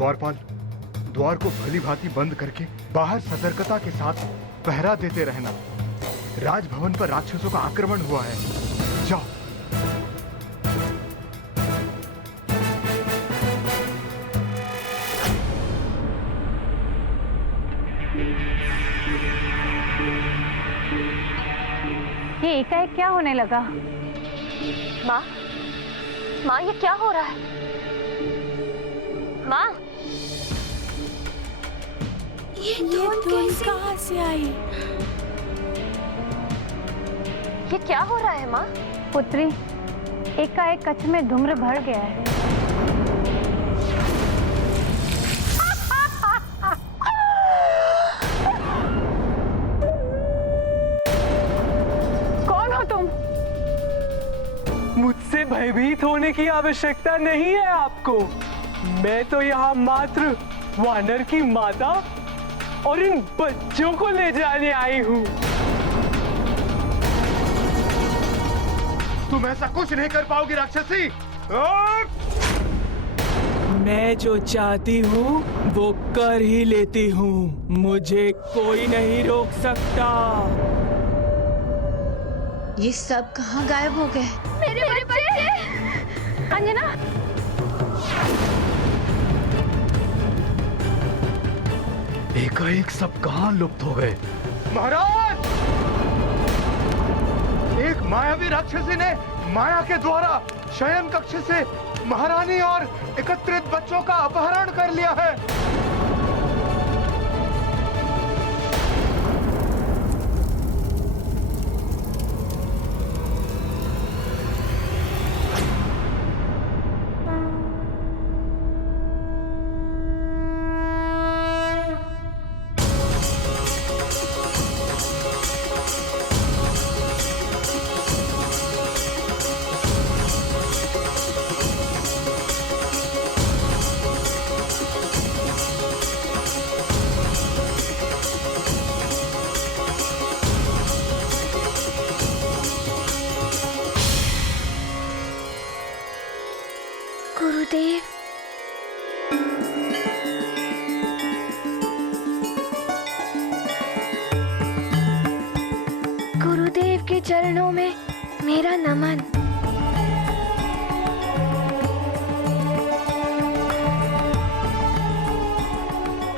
द्वारपाल, द्वार को भली भांति बंद करके बाहर सतर्कता के साथ पहरा देते रहना। राजभवन पर राक्षसों का आक्रमण हुआ है। जाओ। ये एकाएक क्या होने लगा? माँ, माँ ये क्या हो रहा है? माँ, ये धुन कहाँ से आई? ये क्या हो रहा है माँ? पुत्री, एकाएक कच्छ में धूम्र भर गया है। कौन हो तुम? मुझसे भयभीत होने की आवश्यकता नहीं है आपको। मैं तो यहाँ मात्र वानर की माता और इन बच्चों को ले जाने आई हूँ। तुम ऐसा कुछ नहीं कर पाओगी राक्षसी। मैं जो चाहती हूँ वो कर ही लेती हूँ। मुझे कोई नहीं रोक सकता। ये सब कहाँ गायब हो गए? मेरे बच्चे! अंजना, एकाएक सब कहाँ लुप्त हो गए? महाराज, एक मायावी राक्षसी ने माया के द्वारा शयन कक्ष से महारानी और एकत्रित बच्चों का अपहरण कर लिया है। गुरुदेव, गुरुदेव के चरणों में मेरा नमन।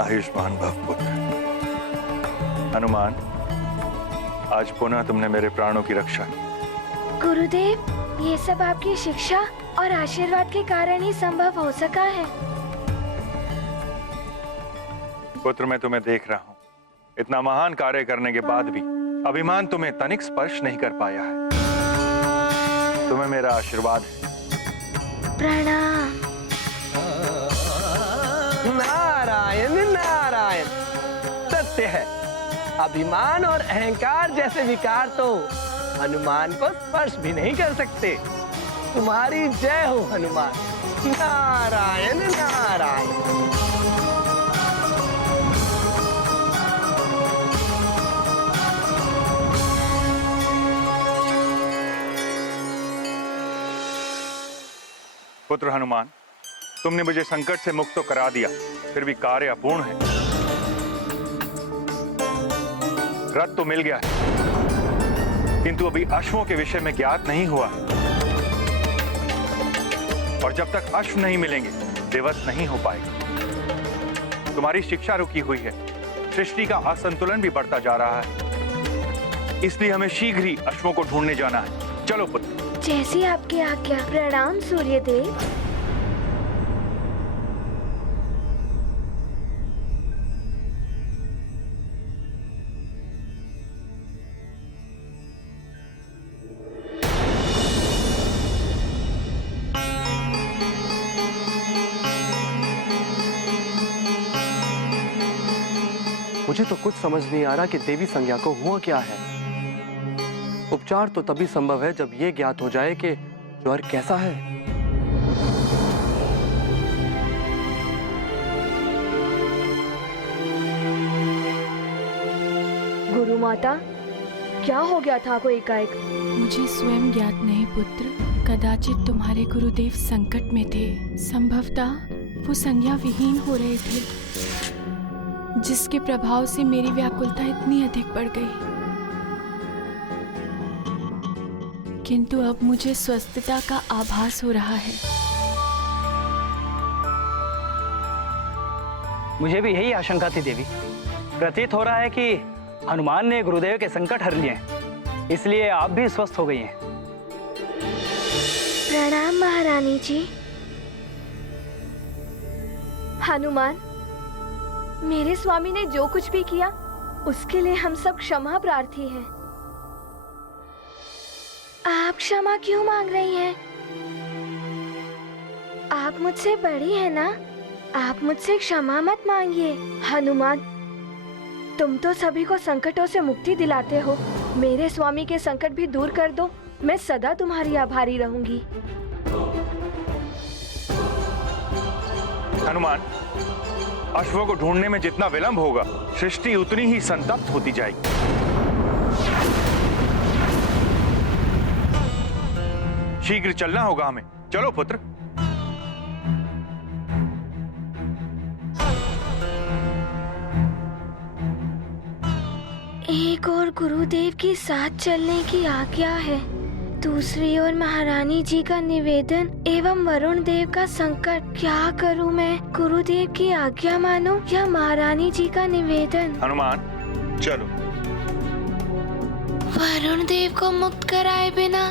आयुष्मान भव पुत्र। हनुमान, आज पुनः तुमने मेरे प्राणों की रक्षा की। गुरुदेव, ये सब आपकी शिक्षा और आशीर्वाद के कारण ही संभव हो सका है। पुत्र, मैं तुम्हें देख रहा हूँ। इतना महान कार्य करने के बाद भी अभिमान तुम्हें तनिक स्पर्श नहीं कर पाया है। तुम्हें मेरा आशीर्वाद है। प्रणाम। नारायण नारायण। सत्य है, अभिमान और अहंकार जैसे विकार तो हनुमान को स्पर्श भी नहीं कर सकते। तुम्हारी जय हो हनुमान। नारायण नारायण। पुत्र हनुमान, तुमने मुझे संकट से मुक्त तो करा दिया, फिर भी कार्य अपूर्ण है। रथ तो मिल गया है, किंतु अभी अश्वों के विषय में ज्ञात नहीं हुआ। और जब तक अश्व नहीं मिलेंगे, दिवस नहीं हो पाएगा। तुम्हारी शिक्षा रुकी हुई है, सृष्टि का असंतुलन भी बढ़ता जा रहा है। इसलिए हमें शीघ्र ही अश्वों को ढूंढने जाना है। चलो पुत्र। जैसी आपकी आज्ञा। प्रणाम सूर्यदेव। मुझे तो कुछ समझ नहीं आ रहा कि देवी संज्ञा को हुआ क्या है। उपचार तो तभी संभव है जब ये ज्ञात हो जाए कि ज्वर कैसा है। गुरु माता, क्या हो गया था आपको एकाएक? मुझे स्वयं ज्ञात नहीं पुत्र। कदाचित तुम्हारे गुरुदेव संकट में थे। संभवतः वो संज्ञा विहीन हो रहे थे, जिसके प्रभाव से मेरी व्याकुलता इतनी अधिक बढ़ गई। किंतु अब मुझे स्वस्थता का आभास हो रहा है। मुझे भी यही आशंका थी देवी। प्रतीत हो रहा है कि हनुमान ने गुरुदेव के संकट हर लिए हैं, इसलिए आप भी स्वस्थ हो गई हैं। प्रणाम महारानी जी। हनुमान, मेरे स्वामी ने जो कुछ भी किया उसके लिए हम सब क्षमा प्रार्थी हैं। आप क्षमा क्यों मांग रही हैं? आप मुझसे बड़ी हैं ना, आप मुझसे क्षमा मत मांगिए। हनुमान, तुम तो सभी को संकटों से मुक्ति दिलाते हो, मेरे स्वामी के संकट भी दूर कर दो, मैं सदा तुम्हारी आभारी रहूंगी। हनुमान, अश्वों को ढूंढने में जितना विलंब होगा, सृष्टि उतनी ही संतप्त होती जाएगी। शीघ्र चलना होगा हमें। चलो पुत्र। एक और गुरुदेव के साथ चलने की आज्ञा है, दूसरी ओर महारानी जी का निवेदन एवं वरुण देव का संकट। क्या करूं मैं? गुरुदेव की आज्ञा मानो या महारानी जी का निवेदन? हनुमान, चलो। वरुण देव को मुक्त कराए बिना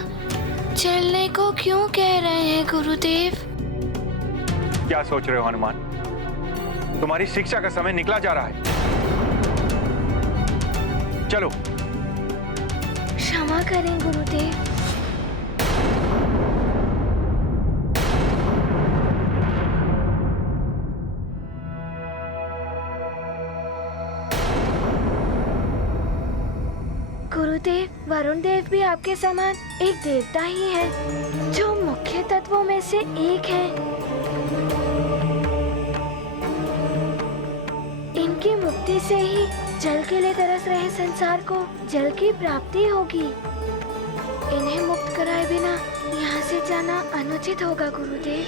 चलने को क्यों कह रहे हैं गुरुदेव? क्या सोच रहे हो हनुमान? तुम्हारी शिक्षा का समय निकला जा रहा है। चलो। क्षमा करें गुरुदेव। गुरुदेव, वरुण देव भी आपके समान एक देवता ही है, जो मुख्य तत्वों में से एक है। इनकी मुक्ति से ही जल के लिए तरस रहे संसार को जल की प्राप्ति होगी। इन्हें मुक्त कराए बिना यहाँ से जाना अनुचित होगा गुरुदेव।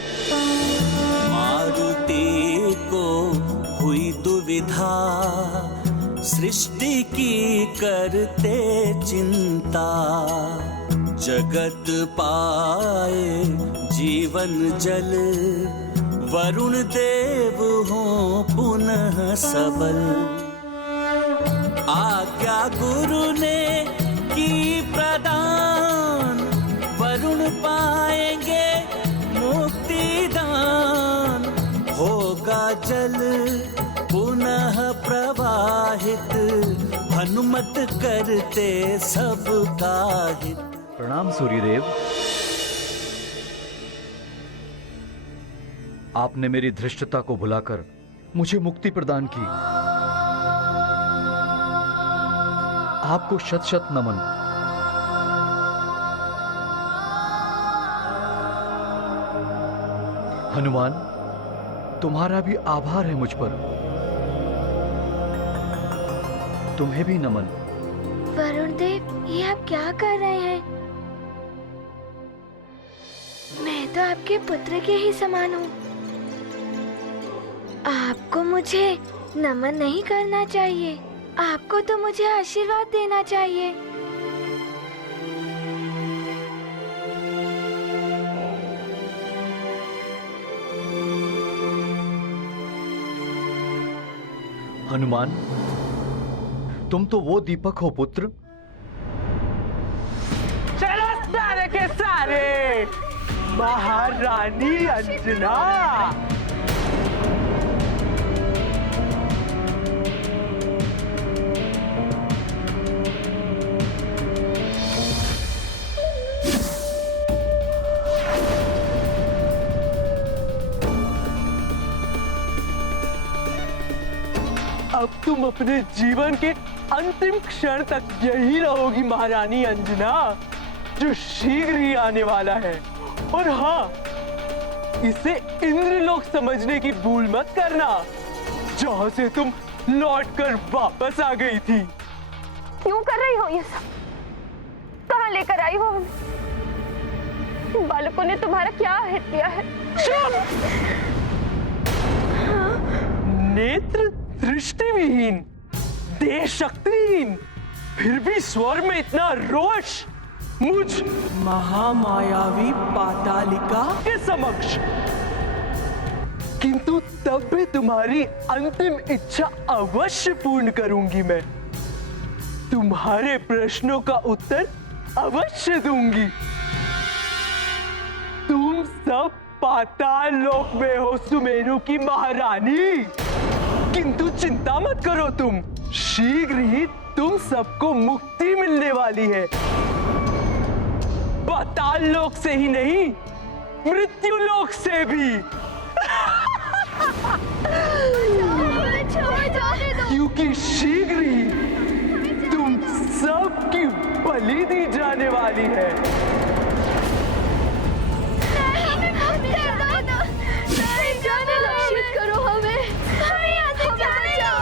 मारुति को हुई दुविधा, सृष्टि की करते चिंता, जगत पाए जीवन जल, वरुण देव हो पुनः सबल। आज्ञा गुरु ने की प्रदान, वरुण पाएंगे मुक्ति दान, होगा जल पुनः प्रवाहित, हनुमत करते सबका हित। प्रणाम सूर्यदेव। आपने मेरी धृष्टता को भुलाकर मुझे मुक्ति प्रदान की। आपको शत शत नमन। हनुमान, तुम्हारा भी आभार है मुझ पर। तुम्हें भी नमन। वरुण देव, ये आप क्या कर रहे हैं? मैं तो आपके पुत्र के ही समान हूँ। आपको मुझे नमन नहीं करना चाहिए, आपको तो मुझे आशीर्वाद देना चाहिए। हनुमान, तुम तो वो दीपक हो पुत्र। चलो सारे के सारे, महारानी अंजना। अब तुम अपने जीवन के अंतिम क्षण तक यही रहोगी महारानी अंजना, जो शीघ्र ही आने वाला है। और हाँ, इसे इंद्रलोक समझने की भूल मत करना, जहाँ से तुम लौटकर वापस आ गई थी। क्यों कर रही हो ये सब? कहाँ लेकर आई हो हमें? इन बालकों ने तुम्हारा क्या हित किया है? चुप! नेत्र दृष्टिविहीन, देह शक्तिहीन, फिर भी स्वर में इतना रोष मुझ महामायावी पातालिका के समक्ष। किंतु तब भी तुम्हारी अंतिम इच्छा अवश्य पूर्ण करूंगी मैं। तुम्हारे प्रश्नों का उत्तर अवश्य दूंगी। तुम सब पाताल लोक में हो सुमेरु की महारानी, किंतु चिंता मत करो, तुम शीघ्र ही तुम सबको मुक्ति मिलने वाली है। पाताल लोक से ही नहीं, मृत्यु लोक से भी। क्योंकि शीघ्र ही तुम सबकी बलि दी जाने वाली है। रक्षित करो हमें, यहाँ से जाने दो।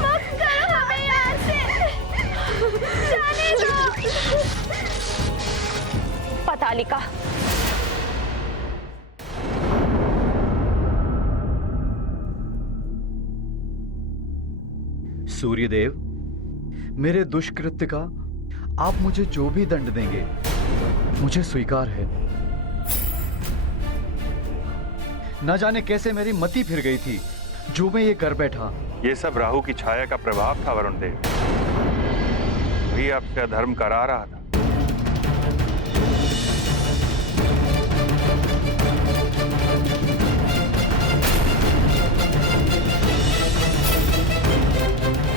मुक्त करो हमें यहाँ से, जाने दो। पतालिका, सूर्यदेव, मेरे दुष्कृत्य का आप मुझे जो भी दंड देंगे मुझे स्वीकार है। न जाने कैसे मेरी मति फिर गई थी जो मैं ये कर बैठा। ये सब राहु की छाया का प्रभाव था वरुण देव। वही आपसे अधर्म करा रहा था।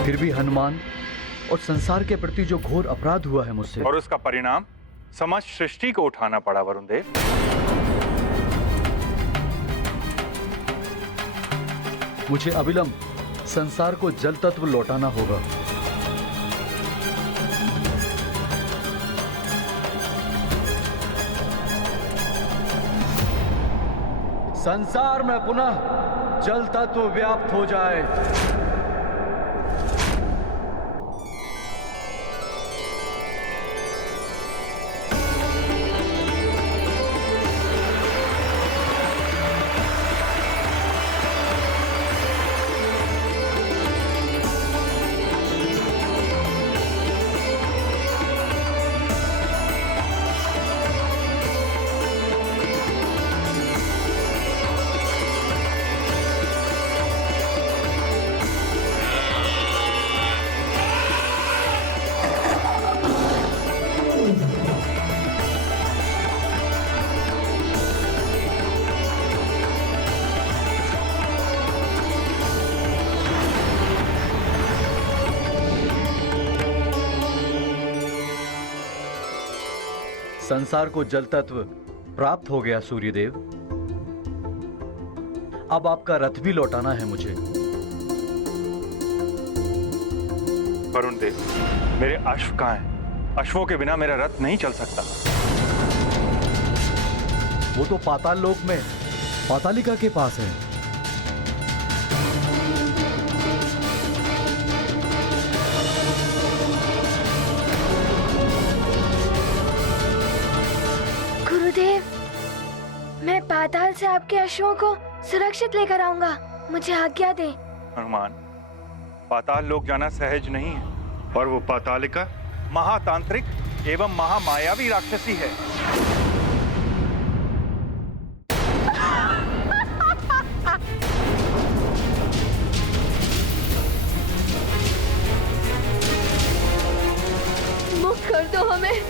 फिर भी हनुमान और संसार के प्रति जो घोर अपराध हुआ है मुझसे, और उसका परिणाम समस्त सृष्टि को उठाना पड़ा वरुण देव। मुझे अविलंब संसार को जल तत्व लौटाना होगा। संसार में पुनः जल तत्व व्याप्त हो जाए। संसार को जल तत्व प्राप्त हो गया सूर्यदेव। अब आपका रथ भी लौटाना है मुझे। वरुण देव, मेरे अश्व कहाँ हैं? अश्वों के बिना मेरा रथ नहीं चल सकता। वो तो पाताल लोक में पातालिका के पास है। गुरुदेव, मैं पाताल से आपके अश्वों को सुरक्षित लेकर आऊंगा, मुझे आज्ञा दें। हनुमान, पाताल लोक जाना सहज नहीं है, और वो पातालिका महातांत्रिक एवं महामायावी राक्षसी है। मुक्त कर दो हमें,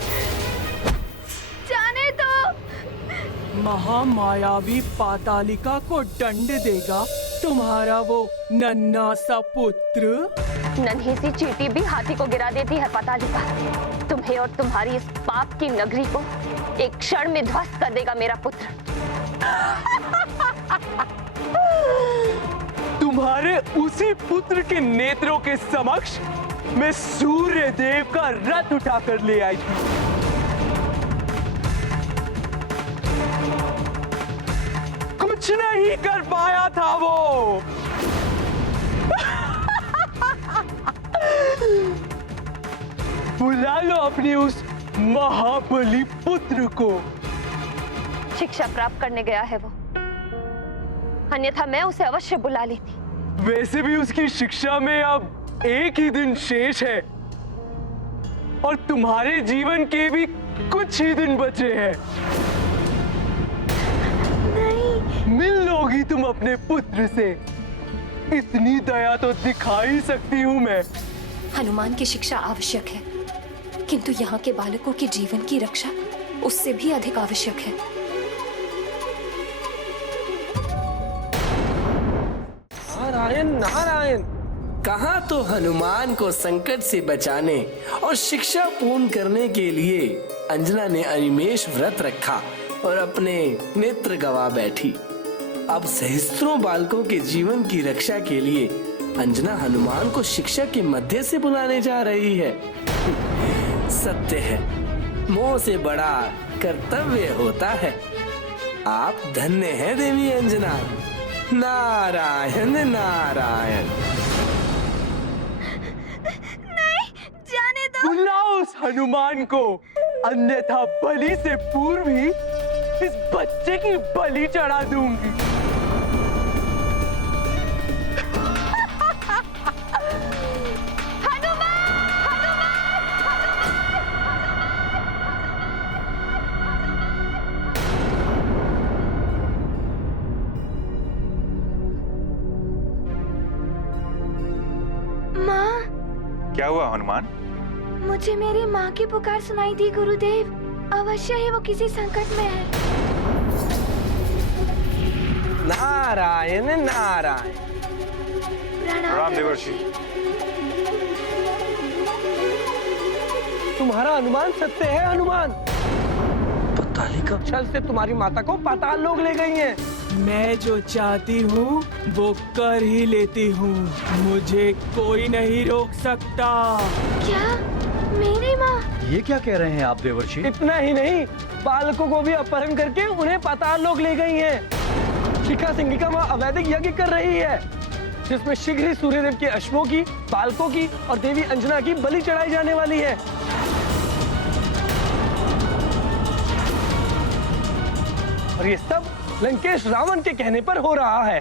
जाने दो। महामायावी पातालिका को दंड देगा तुम्हारा वो नन्हा सा पुत्र। नन्ही सी चींटी भी हाथी को गिरा देती है पातालिका। तुम्हें और तुम्हारी इस पाप की नगरी को एक क्षण में ध्वस्त कर देगा मेरा पुत्र। तुम्हारे उसी पुत्र के नेत्रों के समक्ष मैं सूर्य देव का रथ उठाकर ले आई थी। कुछ नहीं कर पाया था वो। बुला लो अपनी उस महाबली पुत्र को। शिक्षा प्राप्त करने गया है वो, अन्यथा मैं उसे अवश्य बुला लेती। वैसे भी उसकी शिक्षा में अब एक ही दिन शेष है और तुम्हारे जीवन के भी कुछ ही दिन बचे हैं। नहीं। मिल लोगी तुम अपने पुत्र से, इतनी दया तो दिखा ही सकती हूँ मैं। हनुमान की शिक्षा आवश्यक है, किंतु यहाँ के बालकों के जीवन की रक्षा उससे भी अधिक आवश्यक है। नारायण नारायण। कहाँ तो हनुमान को संकट से बचाने और शिक्षा पूर्ण करने के लिए अंजना ने अनिमेष व्रत रखा और अपने नेत्र गवा बैठी। अब सहस्त्रों बालकों के जीवन की रक्षा के लिए अंजना हनुमान को शिक्षा के मध्य से बुलाने जा रही है। सत्य है, मोह से बड़ा कर्तव्य होता है। आप धन्य हैं देवी अंजना। नारायण नारायण। नहीं, जाने दो। बुलाओ उस हनुमान को, अन्यथा बलि से पूर्व ही इस बच्चे की बलि चढ़ा दूंगी। क्या हुआ हनुमान? मुझे मेरी माँ की पुकार सुनाई दी गुरुदेव। अवश्य ही वो किसी संकट में है। नारायण नारायण। प्रणाम देवर्षि। तुम्हारा अनुमान सत्य है हनुमान। पतालिका छल से तुम्हारी माता को पाताल लोक ले गई हैं। मैं जो चाहती हूँ वो कर ही लेती हूँ, मुझे कोई नहीं रोक सकता। क्या? मेरी माँ? ये क्या कह रहे हैं आप देवर्षि? इतना ही नहीं, बालकों को भी अपहरण करके उन्हें पाताल लोक ले गई हैं। शिखा सिंगिका माँ अवैधिक यज्ञ कर रही है, जिसमें शीघ्र ही सूर्यदेव के अश्वों की, बालकों की और देवी अंजना की बलि चढ़ाई जाने वाली है। और ये सब लंकेश रावण के कहने पर हो रहा है।